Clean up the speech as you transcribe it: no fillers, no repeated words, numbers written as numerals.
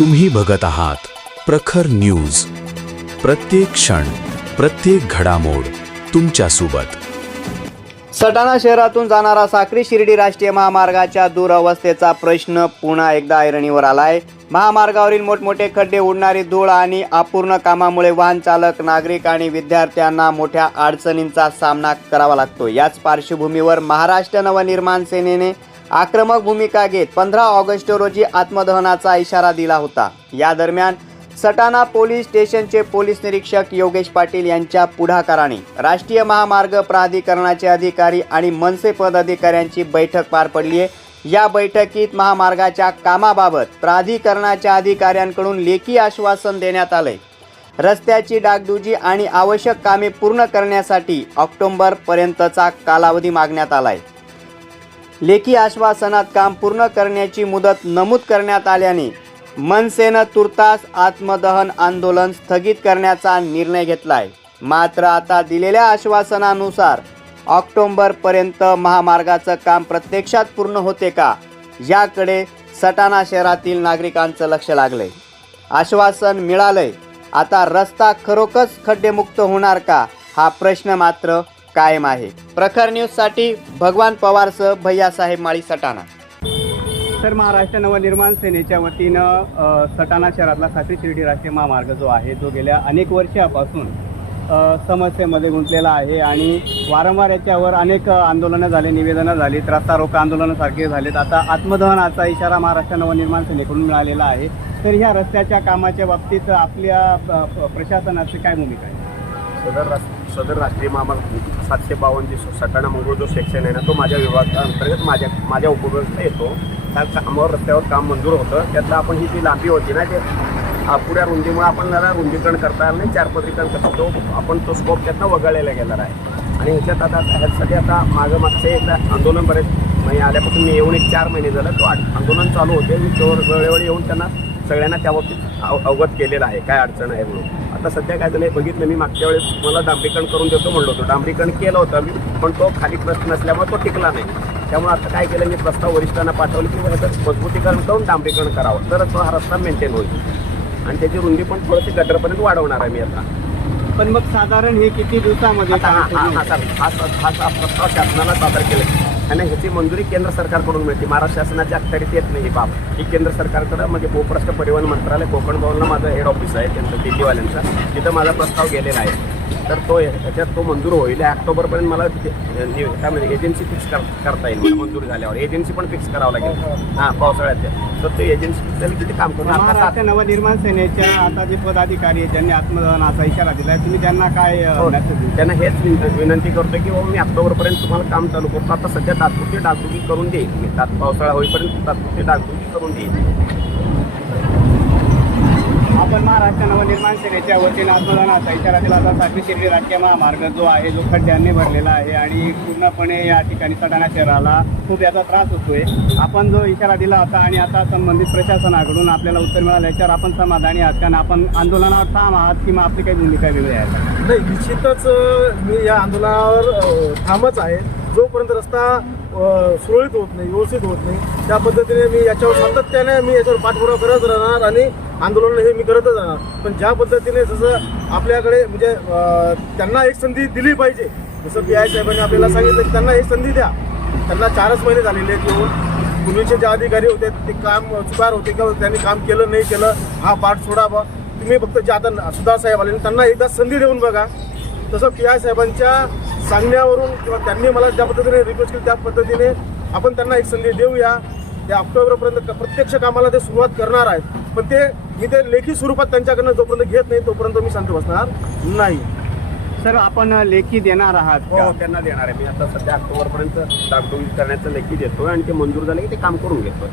तुम्ही बघत आहात प्रखर न्यूज. प्रत्येक क्षण, प्रत्येक घडामोड तुमच्या सोबत. सटाणा शहरातून जाणारा साक्री शिर्डी राष्ट्रीय महामार्गाच्या दुरवस्थेचा प्रश्न पुन्हा एकदा ऐरणीवर आलाय. महामार्गावरील मोठमोठे खड्डे, उडणारी धूळ आणि अपूर्ण कामामुळे वाहन चालक, नागरिक आणि विद्यार्थ्यांना मोठ्या अडचणींचा सामना करावा लागतो. याच पार्श्वभूमीवर महाराष्ट्र नवनिर्माण सेनेने आक्रमक भूमिका घेत 15 ऑगस्ट रोजी आत्मदहनाचा इशारा दिला होता. या दरम्यान सटाणा पोलीस स्टेशनचे पोलीस निरीक्षक योगेश पाटील यांच्या पुढाकाराने राष्ट्रीय महामार्ग प्राधिकरणाचे अधिकारी आणि मनसे पदाधिकाऱ्यांची बैठक पार पडली आहे. या बैठकीत महामार्गाच्या कामाबाबत प्राधिकरणाच्या अधिकाऱ्यांकडून लेखी आश्वासन देण्यात आले. रस्त्याची डागडुजी आणि आवश्यक कामे पूर्ण करण्यासाठी ऑक्टोबरपर्यंतचा कालावधी मागण्यात आलाय. लेखी आश्वासनात काम पूर्ण करण्याची मुदत नमूद करण्यात आल्याने मनसेनं तुर्तास आत्मदहन आंदोलन स्थगित करण्याचा निर्णय घेतलाय. मात्र आता दिलेल्या आश्वासनानुसार ऑक्टोबरपर्यंत महामार्गाचं काम प्रत्यक्षात पूर्ण होते का, याकडे सटाणा शहरातील नागरिकांचं लक्ष लागलंय. आश्वासन मिळालंय, आता रस्ता खरोखरच खड्डेमुक्त होणार का, हा प्रश्न मात्र कायम आहे. प्रखर न्यूजसाठी भगवान पवारसह भैयासाहेब माळी, सटाणा. तर महाराष्ट्र नवनिर्माण सेनेच्या वतीनं सटाणा शहरातला साक्री शिर्डी राष्ट्रीय महामार्ग जो आहे तो गेल्या अनेक वर्षापासून समस्येमध्ये गुंतलेला आहे आणि वारंवार याच्यावर अनेक आंदोलनं झाले, निवेदनं झालीत, रस्ता रोका आंदोलनासारखे झालेत. आता आत्मदहनाचा इशारा महाराष्ट्र नवनिर्माण सेनेकडून मिळालेला आहे. तर ह्या रस्त्याच्या कामाच्या बाबतीत आपल्या प्रशासनाची काय भूमिका आहे? सदर राष्ट्रीय महामार्ग 752 जी सटाणा मंगरूळ जो सेक्शन आहे ना, तो माझ्या विभागाअंतर्गत माझ्या उपविभागात येतो. त्या कामावर रस्त्यावर काम मंजूर होतं. त्यातलं आपण ही जी लांबी होती ना, ते पुढ्या रुंदीमुळे आपण जरा रुंदीकरण करता आलं नाही, 4 पदरीकरण करतो. आपण तो स्कोप त्यातनं वगळलेला गेलेला आहे. आणि ह्याच्यात आता ह्यासाठी आता मागचे एकदा आंदोलन बरेच महिने आल्यापासून मी येऊन 4 महिने झालं तो आंदोलन चालू होते. मी वेळोवेळी येऊन त्यांना सगळ्यांना त्याबाबतीत अवगत केलेलं आहे काय अडचण आहे म्हणून. आता सध्या काय झालं बघितलं, मी मागच्या वेळेस मला डांबरीकरण करून देतो म्हणलो होतो. डांबरीकरण केलं होतं मी, पण तो खाली प्रश्न नसल्यामुळे तो टिकला नाही. त्यामुळे आता काय केलं, मी प्रस्ताव वरिष्ठांना पाठवलं की ह्याचं मजबूतीकरण करून डांबरीकरण करावं, तरच तो हा रस्ता मेंटेन होईल. आणि त्याची रुंदी पण थोडीशी गटरपर्यंत वाढवणार आहे मी आता. पण मग साधारण हे किती दिवसामध्ये हा प्रस्ताव शासनाला सादर केला आणि ह्याची मंजुरी केंद्र सरकारकडून मिळते. महाराष्ट्र शासनाच्या अखत्यारीत येत नाही ही बाब. ही केंद्र सरकारकडं म्हणजे भूपृष्ठ परिवहन मंत्रालय कोकण भवनला माझं हेड ऑफिस आहे त्यांचं दिल्लीवाल्यांचा, तिथं माझा प्रस्ताव गेलेला आहे. तर तो त्याच्यात तो मंजूर होईल. ऑक्टोबरपर्यंत मला काय म्हणजे एजन्सी फिक्स करता येईल. मला मंजूर झाल्यावर एजन्सी पण फिक्स करावं लागेल पावसाळ्यात. तर ते एजन्सी फिक्स झाली किती काम करून. महाराष्ट्र नवनिर्माण सेनेच्या आता जे पदाधिकारी ज्यांनी आत्मदहनाचा इशारा दिला आहे, तुम्ही त्यांना काय त्यांना हेच विनंती करतो की बाबा मी ऑक्टोबरपर्यंत तुम्हाला काम चालू करतो. आता सध्या तात्पुरती डागडुजी करून देईल मी. पावसाळा होईपर्यंत तात्पुरती डागडुजी करून देईल. आपण महाराष्ट्र नवनिर्माण सेनेच्या वतीनं आत्मदहनाचा इशारा दिला होता. साक्री शिर्डी राष्ट्रीय महामार्ग जो आहे जो खड्ड्यांनी भरलेला आहे आणि पूर्णपणे या ठिकाणी सटाणा शहराला खूप याचा त्रास होतोय. आपण जो इशारा दिला होता आणि आता संबंधित प्रशासनाकडून आपल्याला उत्तर मिळालं, याच्यावर आपण समाधानी आहात का? आपण आंदोलनावर ठाम आहात किंवा आपली काही भूमिका वेगळी आहे? नाही, निश्चितच मी या आंदोलनावर ठामच आहे. जोपर्यंत रस्ता सुरळीत होत नाही, व्यवस्थित होत नाही, त्या पद्धतीने मी याच्यावर सातत्याने मी याच्यावर पाठपुरावा करत राहणार आणि आंदोलन हे मी करतच राहणार. पण ज्या पद्धतीने जसं आपल्याकडे म्हणजे त्यांना एक संधी दिली पाहिजे, जसं PI साहेबांनी आपल्याला सांगितलं की त्यांना एक संधी द्या. त्यांना 4च महिने झालेले आहेत येऊन. पूर्वीचे जे अधिकारी होते ते काम चुकार होते किंवा त्यांनी काम केलं नाही केलं हा पाठ सोडावा. तुम्ही फक्त जे आता सुधार साहेब आले त्यांना एकदा संधी देऊन बघा. तसं PI साहेबांच्या सांगण्यावरून किंवा त्यांनी मला ज्या पद्धतीने रिक्वेस्ट केली त्या पद्धतीने आपण त्यांना एक संधी देऊया. त्या ऑक्टोबरपर्यंत प्रत्यक्ष कामाला ते सुरुवात करणार आहेत. पण मी ते लेखी स्वरूपात त्यांच्याकडनं जोपर्यंत घेत नाही तोपर्यंत मी शांत बसणार नाही. सर, आपण लेखी देणार आहात? हो, त्यांना देणार आहे मी. आता सध्या ऑक्टोबरपर्यंत डागडुजी करण्याचं लेखी देतोय आणि ते मंजूर झाले की ते काम करून घेतोय.